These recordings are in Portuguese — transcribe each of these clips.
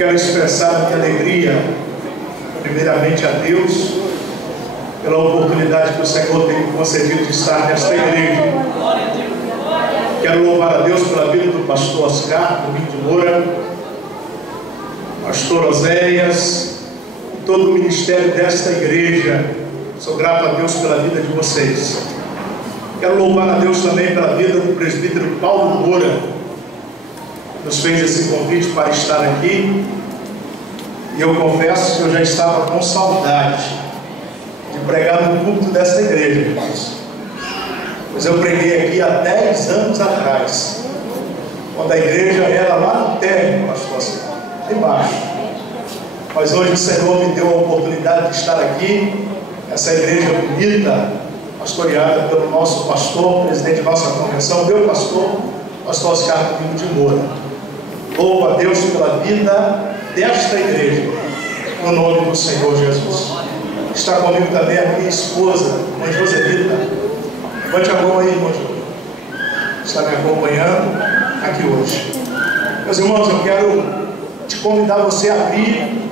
quero expressar a minha alegria, primeiramente a Deus, pela oportunidade que o Senhor tem me concedido de estar nesta igreja. Quero louvar a Deus pela vida do pastor Oscar, do Rio de Moura, pastor Oséias, e todo o ministério desta igreja. Sou grato a Deus pela vida de vocês. Quero louvar a Deus também pela vida do presbítero Paulo Moura, que nos fez esse convite para estar aqui. E eu confesso que eu já estava com saudade de pregar no púlpito desta igreja, irmãos. Pois eu preguei aqui há 10 anos atrás, quando a igreja era lá no térreo, pastor Oscar, lá embaixo. Mas hoje o Senhor me deu a oportunidade de estar aqui, essa igreja bonita, pastoreada pelo nosso pastor, presidente de nossa convenção, meu pastor Oscar de Moura. Louvo a Deus pela vida desta igreja, no nome do Senhor Jesus. Está comigo também a minha esposa, irmã Joselita. Levante a mão aí, irmã Joselita. Está me acompanhando aqui hoje. Meus irmãos, eu quero te convidar você a abrir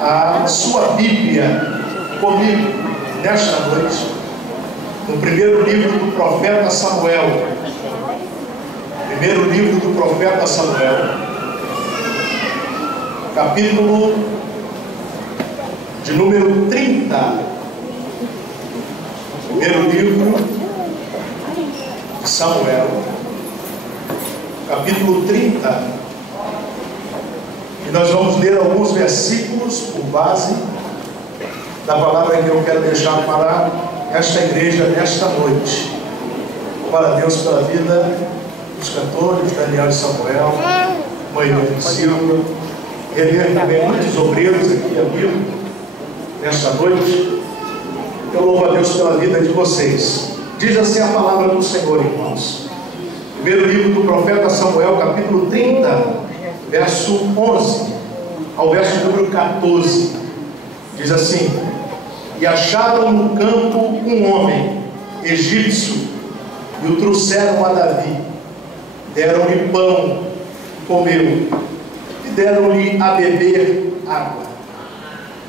a sua Bíblia comigo nesta noite, no primeiro livro do profeta Samuel. Primeiro livro do profeta Samuel, capítulo de número 30. Primeiro livro de Samuel, capítulo 30. E nós vamos ler alguns versículos por base da palavra que eu quero deixar para esta igreja nesta noite. Para Deus pela vida dos cantores, Daniel e Samuel, mãe de Silva, rever também muitos obreiros aqui amigos nesta noite. Eu louvo a Deus pela vida de vocês. Diz assim a palavra do Senhor, irmãos. Primeiro livro do profeta Samuel, capítulo 30, verso 11 ao verso número 14. Diz assim: E acharam no campo um homem egípcio, e o trouxeram a Davi. Deram-lhe pão, comeu, e deram-lhe a beber água.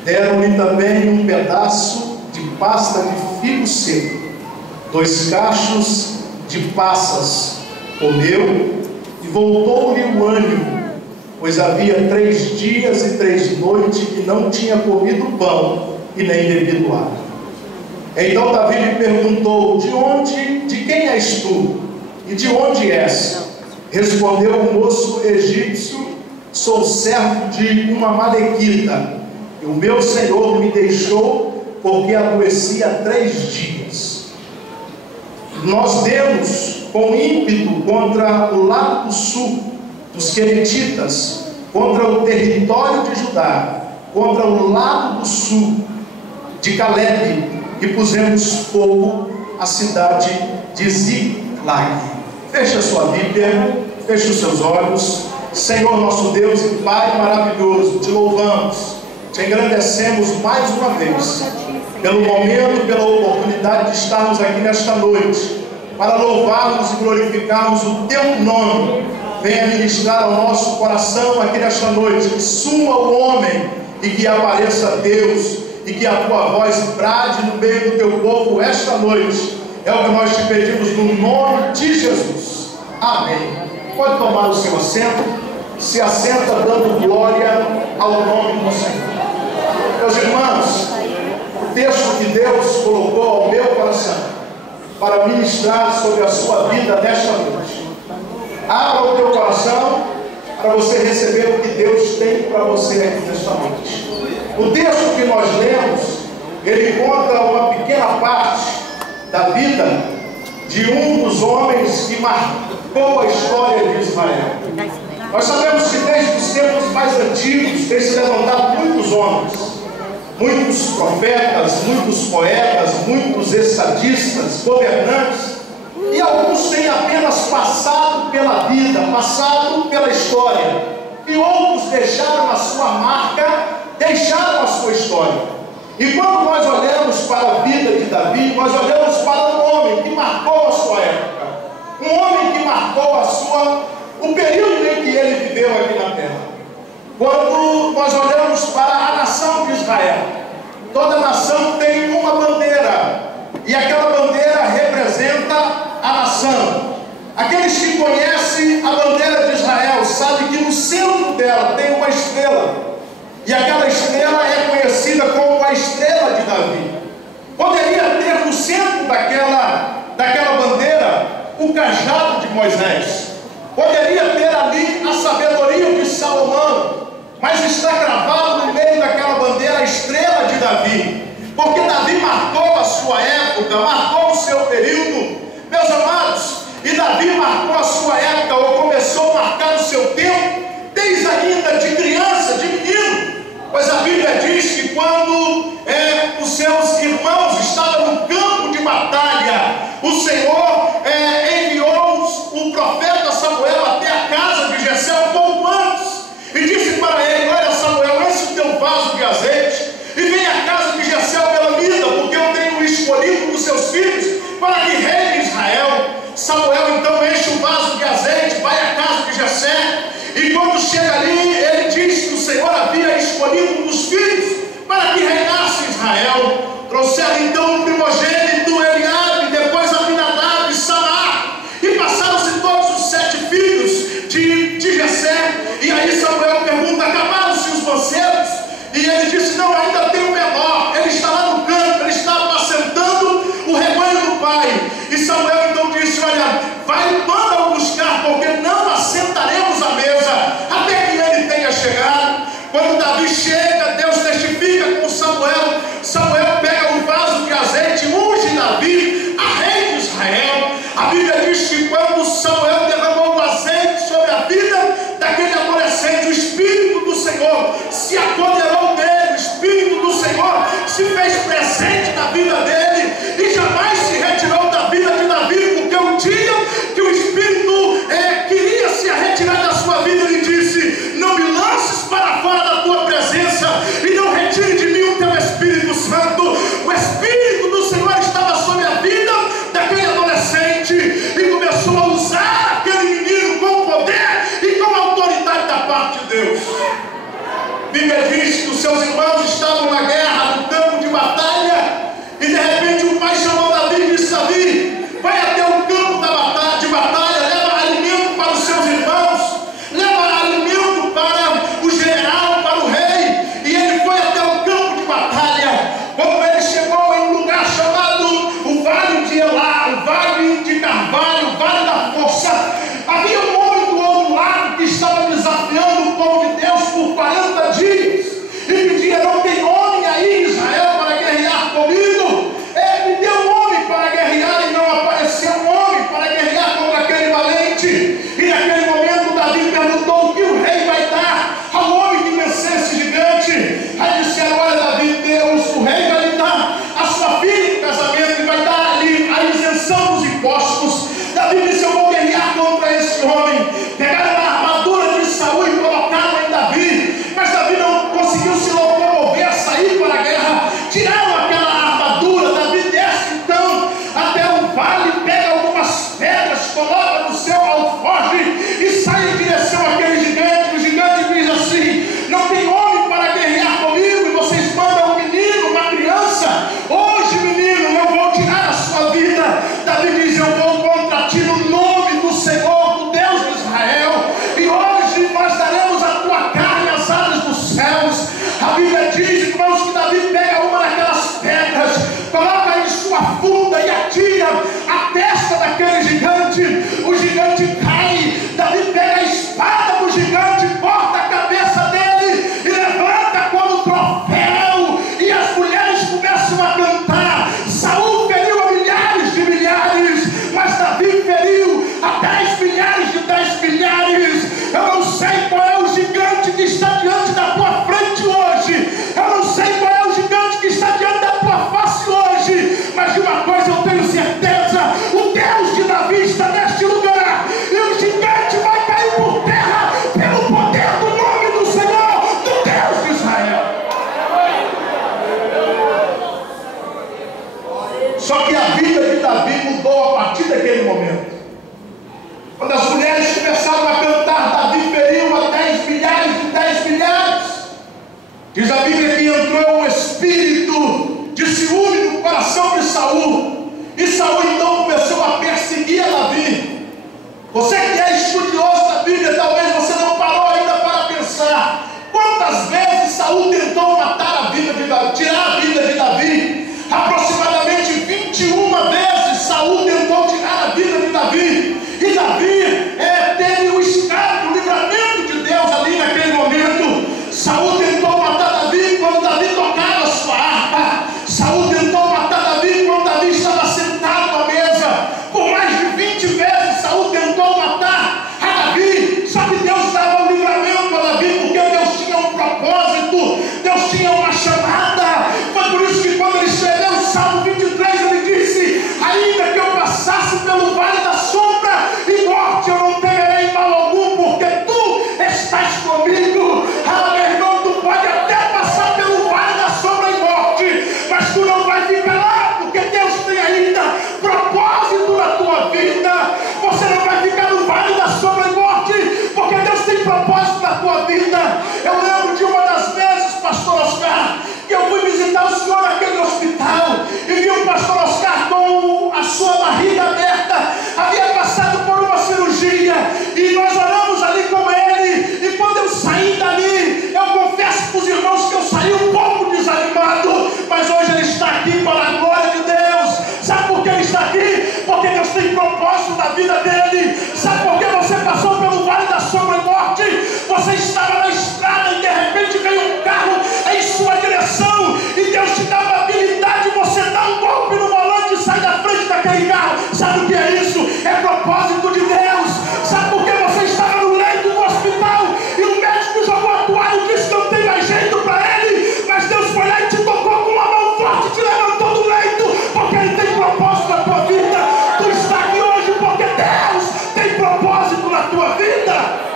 Deram-lhe também um pedaço de pasta de figo seco, 2 cachos de passas. Comeu, e voltou-lhe o ânimo, pois havia 3 dias e 3 noites que não tinha comido pão e nem bebido água. Então Davi lhe perguntou: de quem és tu? E de onde és? Respondeu o moço egípcio: sou servo de uma malequita, e o meu senhor me deixou porque adoeci há 3 dias. Nós demos com ímpeto contra o lado do sul dos queretitas, contra o território de Judá, contra o lado do sul de Caleb, e pusemos fogo à cidade de Ziklag. Feche a sua Bíblia, feche os seus olhos. Senhor nosso Deus e Pai maravilhoso, te louvamos, te engrandecemos mais uma vez pelo momento, pela oportunidade de estarmos aqui nesta noite para louvarmos e glorificarmos o teu nome. Venha ministrar ao nosso coração aqui nesta noite, que suma o homem e que apareça Deus, e que a tua voz brade no meio do teu povo esta noite. É o que nós te pedimos no nome de Jesus. Amém. Pode tomar o seu assento. Se assenta dando glória ao nome do Senhor. Meus irmãos, o texto que Deus colocou ao meu coração para ministrar sobre a sua vida nesta noite. Abra o teu coração para você receber o que Deus tem para você aqui nesta noite. O texto que nós lemos, ele conta uma pequena parte da vida de um dos homens que marcou a história de Israel. Nós sabemos que desde os tempos mais antigos tem se levantado muitos homens, muitos profetas, muitos poetas, muitos estadistas, governantes, e alguns têm apenas passado pela vida, passado pela história, e outros deixaram a sua marca, deixaram a sua história. E quando nós olhamos para a vida de Davi, nós olhamos para um homem que marcou a sua época, um homem que marcou o período em que ele viveu aqui na terra. Quando nação de Israel. Toda nação tem uma bandeira, e aquela bandeira representa a nação. Aqueles que conhecem a bandeira de Israel sabem que no centro dela tem uma estrela, e aquela estrela é conhecida como a estrela de Davi. Poderia ter no centro daquela bandeira o cajado de Moisés, poderia ter ali a sabedoria de Salomão, mas está gravado no meio daquela bandeira a estrela de Davi, porque Davi marcou a sua época, marcou o seu período, meus amados. E Davi marcou a sua época, ou começou a marcar o seu tempo, desde ainda de criança, de menino. Pois a Bíblia diz que quando os seus irmãos estavam no campo de batalha, o Senhor enviou o profeta Samuel até a casa de Jessé um pouco antes, e disse para ele: olha, Samuel, enche o teu vaso de azeite, e vem à casa de Jessé Belamita, porque eu tenho escolhido dos seus filhos para que reine Israel. Samuel então enche o vaso de azeite, vai à casa de Jessé, e quando chega ali, ele diz que o Senhor havia escolhido um dos filhos para que reinasse Israel. Trouxeram então o primogênito Eliabe, depois Abinadab e Samar, e passaram-se todos os 7 filhos de Jessé. E aí Samuel pergunta: acabaram-se os mancebos? E ele disse: não, ainda tem o menor, ele está lá no campo, ele está apacentando o rebanho do pai. E Samuel então disse: olha, vai, manda-o buscar, porque não assentaremos à mesa até que ele tenha chegado. Quando Davi chega, Deus testifica com Samuel. Samuel pega um vaso de azeite, unge Davi a rei de Israel. A Bíblia diz que quando Samuel derramou o azeite sobre a vida daquele adolescente, o Espírito do Senhor se apoderou dele, o Espírito do Senhor se fez presente na vida dele e jamais se retirou da vida de Davi, porque um dia que o Espírito queria se retirar da sua vida, ele disse: não me lances para fora da tua presença e não retire de mim o teu Espírito Santo. O Espírito do Senhor estava sobre a vida daquele adolescente e começou a usar aquele menino com poder e com autoridade da parte de Deus. A Bíblia diz que os seus irmãos estavam na guerra, no campo de batalha, e de repente o pai chamou Davi e disse: Davi, vai até o campo de batalha, leva alimento para os seus irmãos, leva alimento para o general, para o rei. E ele foi até o campo de batalha. Quando ele chegou em um lugar chamado o Vale de Elá, o Vale de Carvalho, o Vale da Força, havia um homem do outro lado que estava desafiando o povo de Deus por 40 dias e pedia: não tem homem aí em Israel para guerrear comigo? Me deu um homem para guerrear, e não apareceu um homem para guerrear contra aquele valente. E naquele momento Davi perguntou: o que o rei vai dar ao homem que vencer esse gigante? Aí disseram: olha, Davi, Deus, o rei vai lhe dar a sua filha em casamento e vai dar ali a isenção dos impostos. Davi disse: eu vou guerrear contra esse homem. Pegaram a armadura de Saul e colocaram em Davi, mas Davi não conseguiu se locomover, sair para a guerra. Tiraram aquela armadura. Davi desce então até o vale, pega algumas pedras, coloca no seu alforje e sai em direção àquele gigante. O gigante diz assim: não tem homem para guerrear comigo, e vocês mandam um menino, uma criança. Hoje, menino, eu vou tirar a sua vida. Davi diz: eu vou contra ti no nome do Senhor, do Deus de Israel, e hoje nós daremos a tua carne às aves dos céus. A Bíblia diz, irmãos, que Davi pega uma daquelas pedras, coloca em sua funda e atira a testa daquele gigante. O gigante cai. Davi pega a espada do gigante, corta a cabeça dele e levanta como troféu, e as mulheres começam a cantar. Saul feriu a milhares de milhares, mas Davi feriu a 10 milhares de 10 milhares. Eu não sei qual é o gigante que está diante da tua frente hoje, eu não sei qual é o gigante que está diante da tua face hoje, mas de uma coisa eu tenho certeza: o Deus de Davi está neste lugar, e o gigante vai cair por terra pelo poder do nome do Senhor, do Deus de Israel. Só que a vida de Davi mudou a partir daquele momento. Quando as mulheres começaram a cantar: Davi feriu a 10 milhares de 10 milhares. Diz a Bíblia que Saul então começou a perseguir a Davi. Você que é estudioso da Bíblia, talvez você não parou ainda para pensar quantas vezes Saul tentou matar a vida de Davi, tirar a vida de Davi. Aproximadamente 21 vezes Saul tentou tirar a vida de Davi. E Davi teve o escape, o livramento de Deus ali naquele momento. Saul tentou matar Davi quando Davi tocava a sua harpa. Saul tentou matar Davi quando Davi estava sentado à mesa. Por mais de 20 vezes Saul tentou matar a Davi. Só que Deus dava o livramento a Davi, porque Deus tinha um propósito, Deus tinha uma chamada. Foi por isso que quando ele escreveu o Salmo 23, ele disse: ainda que eu passasse pelo vale da sombra e morte, eu não temerei mal algum, porque tu estás comigo. Ah, meu irmão, tu pode até passar pelo vale da sombra e morte, mas tu não vai ficar lá, porque Deus tem ainda propósito na tua vida. Você não vai ficar no vale da sombra e morte, porque Deus tem propósito na tua vida. Eu lembro de uma das vezes, pastor Oscar, que eu fui visitar o senhor naquele hospital e vi o pastor Oscar com a sua barriga aberta, havia passado por uma cirurgia, e nós oramos ali com ele. E quando eu saí dali, eu confesso para os irmãos que eu saí um pouco desanimado, mas hoje ele está aqui para a glória de Deus. Sabe por que ele está aqui? Porque Deus tem propósito na vida dele. Sabe por que você passou pelo vale da sombra e morte? Você estava na estrada e de repente veio um carro em sua direção, e Deus te dá uma habilidade, você dá um golpe no volante e sai da frente daquele carro. Sabe o que é isso? É propósito de Deus. Sabe por que você estava no leito do hospital e o médico jogou a toalha e disse que não tem mais jeito para ele, mas Deus foi lá e te tocou com uma mão forte e te levantou do leito, porque ele tem propósito na tua vida. Tu está aqui hoje porque Deus tem propósito na tua vida.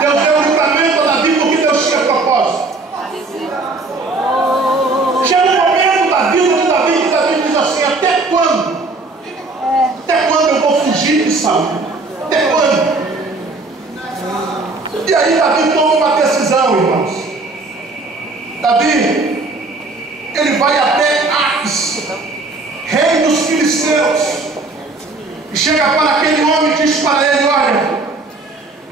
Deus deu um livramento a Davi porque Deus tinha propósito. Chega um momento da vida de Davi que Davi diz assim: até quando? Até quando eu vou fugir de Saul? Até quando? E aí Davi toma uma decisão, irmãos. Davi, ele vai até Aques, rei dos filisteus, e chega para aquele homem e diz para ele: olha,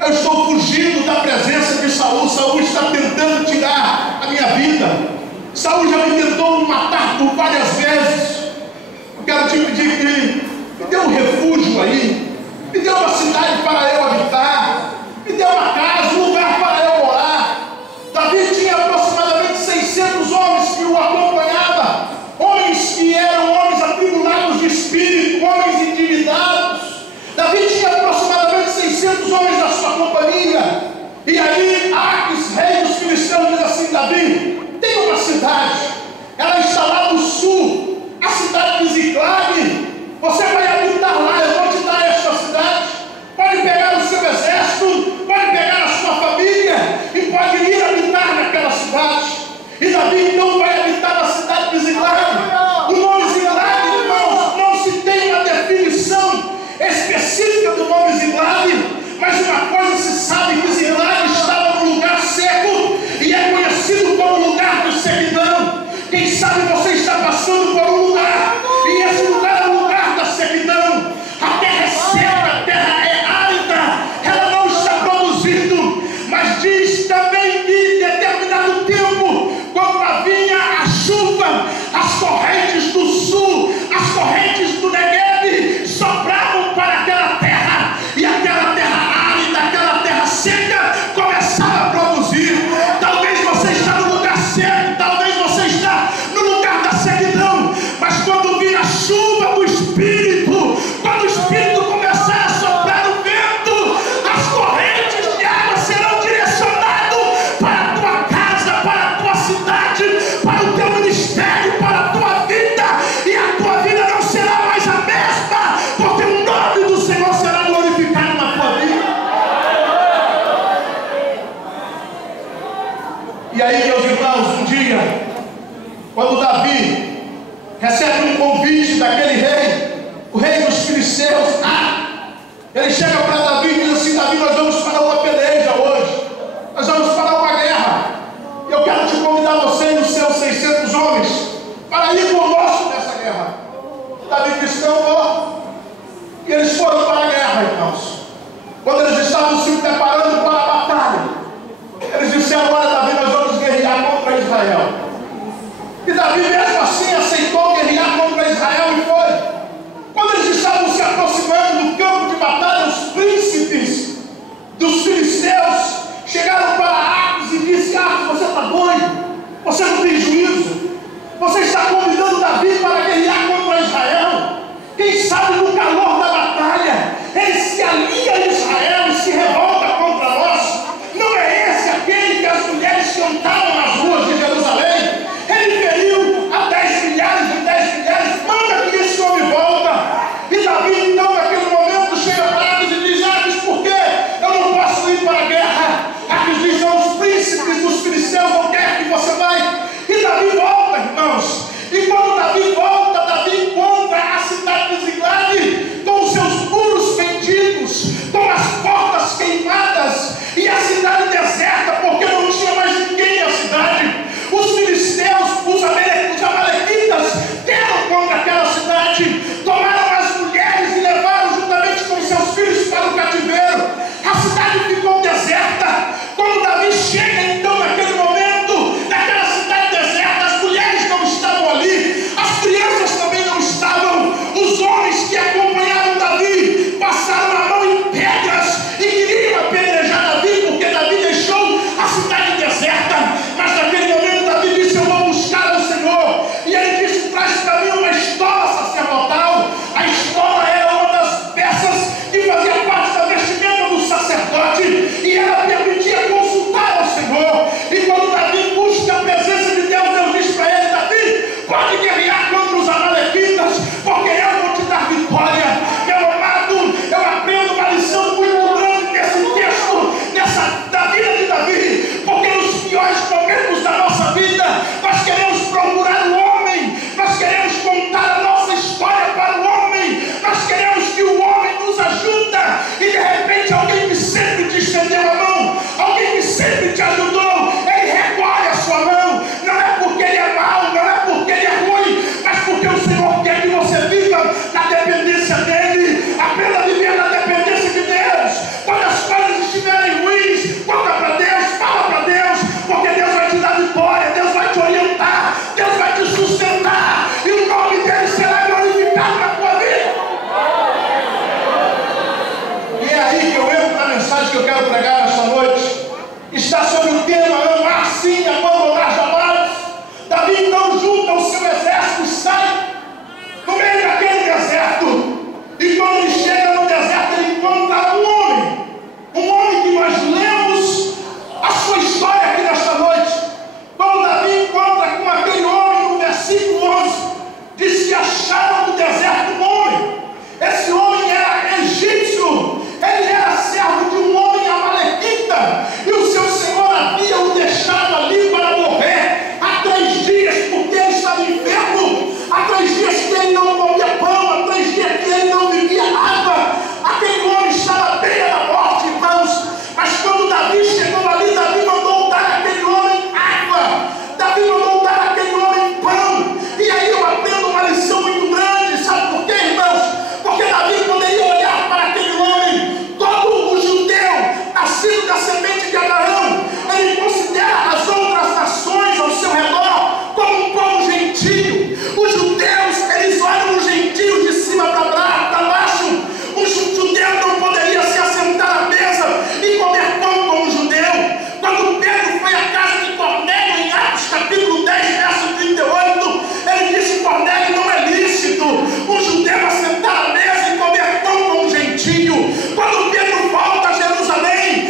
eu estou fugindo da presença de Saul. Saul está tentando tirar a minha vida. Saul já me tentou me matar por várias vezes. Eu quero te pedir que me dê um refúgio aí, me dê uma cidade para eu habitar, me dê uma casa, um lugar para eu morar. Davi tinha aproximadamente 600 homens que o acompanhavam, homens que eram homens atribulados de espírito, homens endividados. Davi tinha aproximadamente 600 homens da sua companhia. E aí Aques, rei dos filisteus, diz assim: Davi, tem uma cidade, ela está lá no sul, a cidade de Ziclague. Você vai habitar lá, eu vou te dar esta cidade. Pode pegar o seu exército, pode pegar a sua família e pode ir habitar naquela cidade. E Davi então vai habitar na cidade de Ziclague. O nome Ziclague, irmãos, não se tem uma definição específica do nome Ziclague, mas uma coisa se sabe, que Ziclague estava num lugar seco e é conhecido como lugar de sequidão. Quem sabe você está passando por um lugar e esse lugar é o lugar da sequidão. A terra é seca, a terra é árida, ela não está produzindo. Mas diz também que em determinado tempo, quando vinha está sobre o tema amar sim e abandonar jamais. Davi então junta o seu exército e sai no meio daquele deserto. E quando ele chega no deserto, ele encontra um homem que nós lemos a sua história aqui nesta noite. Quando Davi encontra com aquele homem no versículo 11, diz que acharam no deserto um homem. Esse homem era egípcio, ele era servo de um homem amalequita, e o seu senhor havia o deixado ali para morrer há 3 dias, porque ele estava enfermo, há 3 dias que ele não comia pão, há 3 dias que ele não bebia água. Aquele homem estava à beira da morte, irmãos. Mas quando Davi chegou ali, Davi mandou dar àquele homem água, Davi mandou dar àquele homem pão. E aí eu aprendo uma lição muito grande, sabe por quê, irmãos? Porque Davi poderia olhar para aquele homem, todo o judeu, nascido da semente de Abraão, ele considera as outras nações ao seu redor como um povo gentio. Os judeus, eles olham os gentios de cima para baixo. Um judeu não poderia se assentar à mesa e comer pão como um judeu. Quando Pedro foi à casa de Cornélio, em Atos capítulo 10, verso 38, ele disse: Cornélio, não é lícito um judeu assentar à mesa e comer pão como um gentio. Quando Pedro volta a Jerusalém,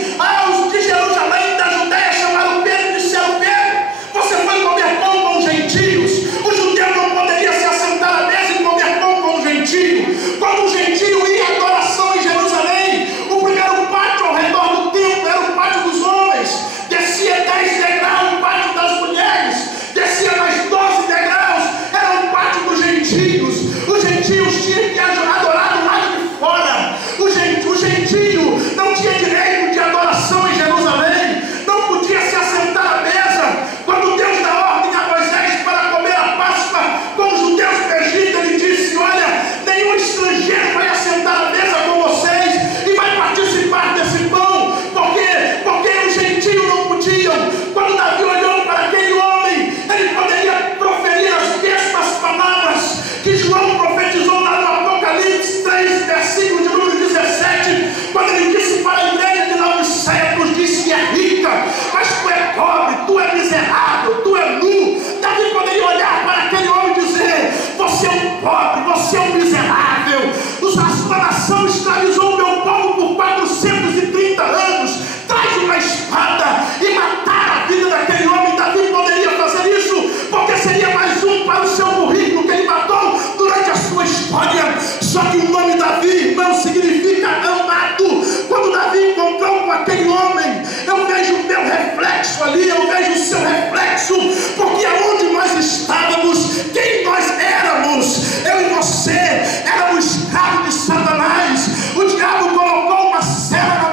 os de Jerusalém da Judéia chamaram Pedro e disseram: Pedro, você foi comer pão com os gentios. O judeu não poderia se assentar à mesa e comer pão com o gentio. Quando o gentio ia à adoração em Jerusalém, o primeiro pátio ao redor do templo era o pátio dos homens, descia 10 degraus o pátio das mulheres, descia mais 12 degraus, era o pátio dos gentios. Os gentios tinham que adorar do lado de fora. O gentio não tinha direito de adoração em Jerusalém, não podia se assentar à mesa. Quando Deus dá ordem a Moisés para comer a Páscoa com os judeus do Egito, ele disse: olha, nenhum estrangeiro vai assentar à mesa com vocês e vai participar desse pão, porque os gentios não podiam. Quando Davi olhou para aquele homem, ele poderia proferir as mesmas palavras que João profetizou lá no Apocalipse 3, versículo de número 17, quando ele disse para a igreja de Laodiceia: tu diz que é rica, mas tu é pobre, tu é miserável, tu é nu. Davi poderia olhar para aquele homem e dizer: você é um pobre, você é um miserável. A sua nação escravizou o meu povo por 430 anos. Traz uma espada e matar a vida daquele homem. Davi poderia fazer isso, porque seria mais um para o seu currículo que ele matou durante a sua história. Só que o nome Davi, irmão, significa amado. Quando Davi encontrou com aquele homem, eu vejo o meu reflexo ali, eu vejo o seu reflexo, porque aonde nós estávamos, quem nós éramos, eu e você éramos escravos de Satanás. O diabo colocou uma cela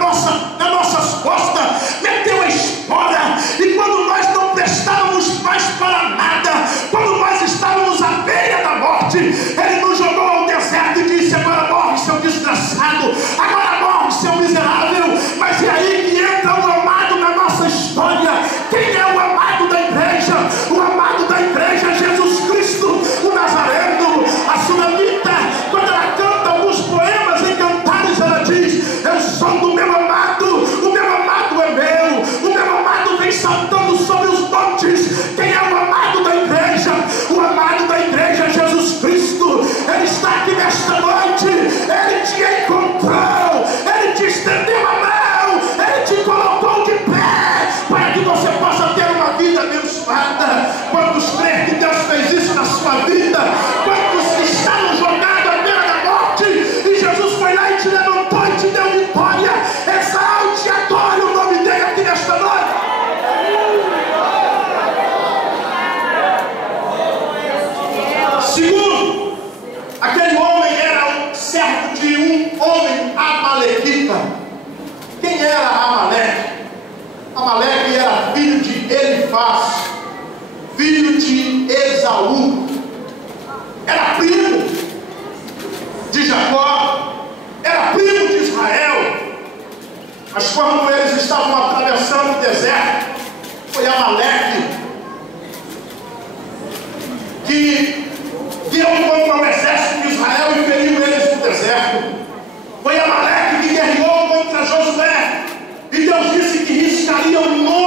nas nossas costas, meteu a espora, e quando nós não prestávamos mais para nada, quando nós estávamos à beira da morte, ele nos jogou ao deserto e disse: agora morre, seu desgraçado, agora morre, seu miserável. Mas é aí que entra o amado na nossa história. Quem é o amado da igreja? O amado da igreja é Jesus Cristo, o Nazareno. A sunamita, quando ela canta alguns poemas em cantares, ela diz: eu sou do meu amado, o meu amado é meu, o meu amado vem saltando sobre os montes. Quem é o amado da igreja? O amado da igreja é Jesus Cristo. Ele está aqui nesta noite, ele te encontrou, ele te estendeu a mão, ele te colocou de pé, para que você possa ter uma vida abençoada. Quantos creem que Deus fez isso na sua vida? Quantos estavam jogados à beira da morte e Jesus foi lá e te levantou e te deu vitória? Exalte e adore o nome dele aqui nesta noite. Segundo, aquele homem era um servo de um homem amalequita. Quem era Amaleque? Amaleque era filho de Elifaz, filho de Esaú, era primo de Jacó, era primo de Israel. Mas quando eles estavam atravessando o deserto, foi Amaleque que deu contra o exército de Israel e feriu eles no deserto. Foi Amaleque que guerreou contra Josué, e Deus disse que riscaria o nome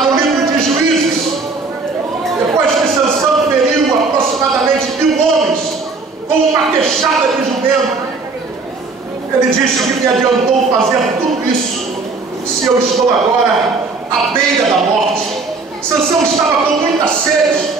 no livro de Juízes, depois que Sansão feriu aproximadamente 1000 homens com uma queixada de jumento, ele disse que me adiantou fazer tudo isso se eu estou agora à beira da morte. Sansão estava com muita sede,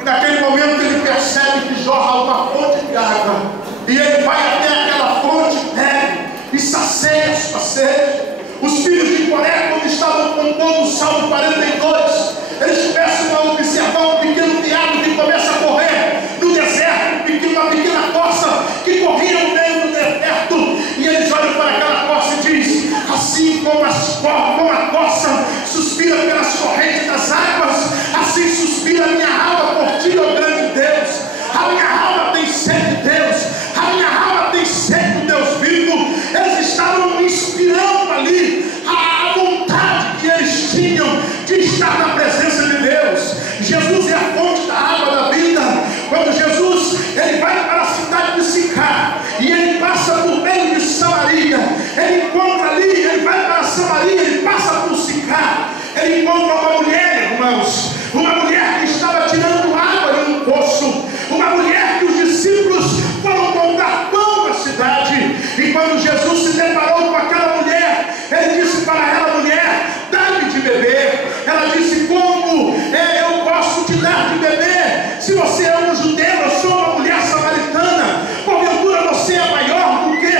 e naquele momento ele percebe que jorra uma fonte de água, e ele vai até aquela fonte, bebe e sacia sua sede. Os filhos de Coré, quando estavam compondo o Salmo 42, eles começam a observar um pequeno veado que começa a correr no deserto, uma pequena corça que corria no meio do deserto, e eles olham para aquela corça e diz: assim como a corça suspira pelas correntes das águas, assim suspira a minha alma por ti, ó grande Deus. A minha alma tem sede de Deus, a minha alma tem sede do Deus vivo. Eles estavam inspirando ali a vontade que eles tinham de estar na presença de Deus. Jesus é a fonte da água da vida. Quando Jesus ele vai para a cidade de Sicar e ele passa por meio de Samaria, ele encontra ali, ele vai para Samaria, ele passa por Sicar, ele encontra uma mulher, irmãos, uma mulher que estava tirando água de um poço, uma mulher que os discípulos foram comprar pão na cidade. E quando Jesus se deparou com aquela mulher, ele disse para ela: mulher, dá-me de beber. Ela disse: como eu posso te dar de beber? Se você é um judeu, eu sou uma mulher samaritana. Porventura você é maior do que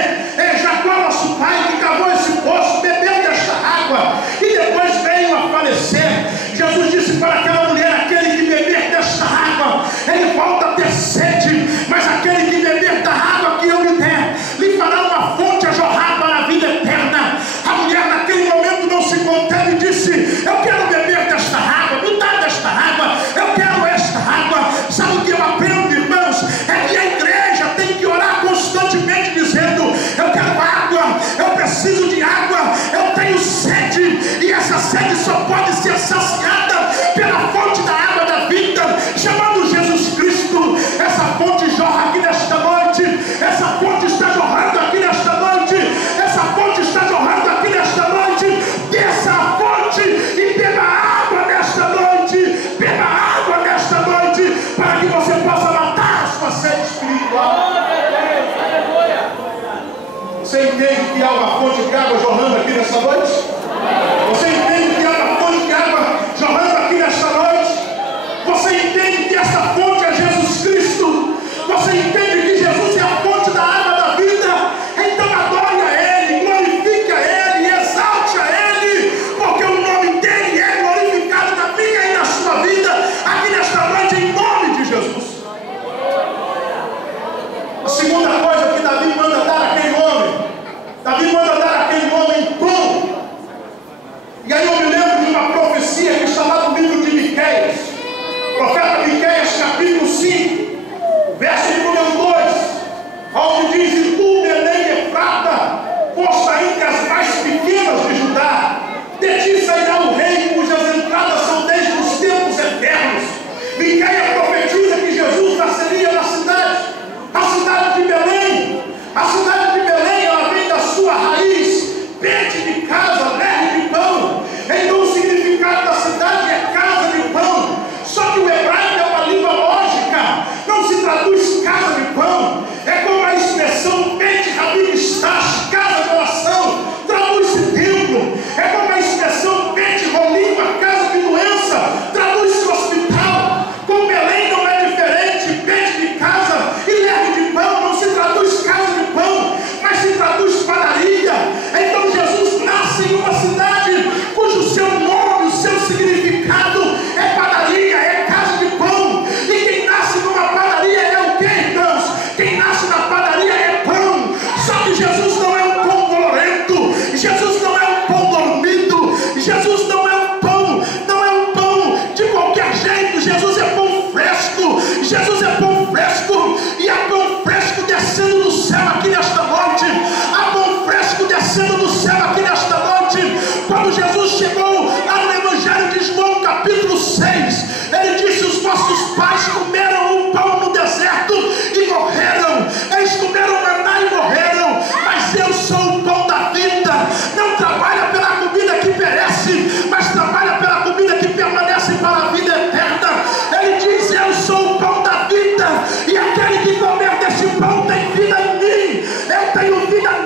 Jacó, nosso pai, que cavou esse poço, bebeu desta água e depois veio a falecer. Jesus disse para aquela mulher: aquele que beber desta água, ele volta a ter sede, mas aquele que beber da água que eu lhe der, lhe fará uma fonte a jorrar para a vida eterna. A mulher naquele momento não se conteve e disse: eu quero beber desta água, me dá desta água, eu quero esta água. Sabe o que eu aprendo, irmãos? É que a igreja tem que orar constantemente dizendo: eu quero água, eu preciso de água, eu tenho sede, e essa sede só pode ser saciada pela fonte da água da vida, chamando Jesus Cristo. Essa fonte jorra aqui nesta noite, essa fonte está jorrando aqui nesta noite, essa fonte está jorrando aqui nesta noite. Desça a fonte e beba água nesta noite, beba água nesta noite, para que você possa matar a sua sede espiritual. Você entende que há uma fonte de água jorrando aqui nesta noite? Você entende que há uma fonte de água jorrando aqui nesta noite? Você entende que essa fonte é Jesus Cristo? Você entende que Jesus é a fonte da água da vida? Então adore a Ele, glorifique a Ele, exalte a Ele, porque o nome dEle é glorificado na minha e na sua vida, aqui nesta noite, em nome de Jesus. A segunda coisa que Davi manda dar àquele homem, Davi manda dar àquele homem pão. E aí eu me lembro de uma profecia que está lá no livro de Miqueias, profeta Miqueias, capítulo 5, verso número 2, onde diz: e tu, Belém Efrata, posta entre as mais pequenas de Judá, de ti sairá o rei cujas entradas são desde os tempos eternos. Miqueias profetiza que Jesus nasceria na cidade, a cidade de Belém. A cidade de Belém, ela vem da sua raiz, pede de casa, lerre de pão. Então o significado da cidade é casa de pão. Só que o hebraico é uma língua lógica, não se traduz casa de pão. É como a expressão Beit Rabinistash, casa de oração, traduz-se templo. É como a expressão Beit Rolim, a casa de doença, traduz-se hospital. Com Belém não é diferente, pede de casa e lerre de pão, não se traduz casa de pão, mas se traduz padaria. Então Jesus nasce em uma cidade cujo seu nome, o seu significado é padaria, é casa de pão. E quem nasce numa padaria é o que, irmãos? Quem nasce na padaria é pão. Só que Jesus não é um pão colorento, Jesus não é um pão dormido, Jesus não é um pão, não é um pão de qualquer jeito. Jesus é pão fresco, Jesus é pão fresco, e há pão fresco descendo do céu aqui nesta noite, há pão fresco descendo do céu aqui nesta noite. Quando Jesus chegou lá no Evangelho de João capítulo 6, ele disse: os vossos pais comeram o pão no deserto e morreram, eles comeram maná e morreram, mas eu sou o pão da vida. Não trabalha pela comida que perece, mas trabalha pela comida tenho vida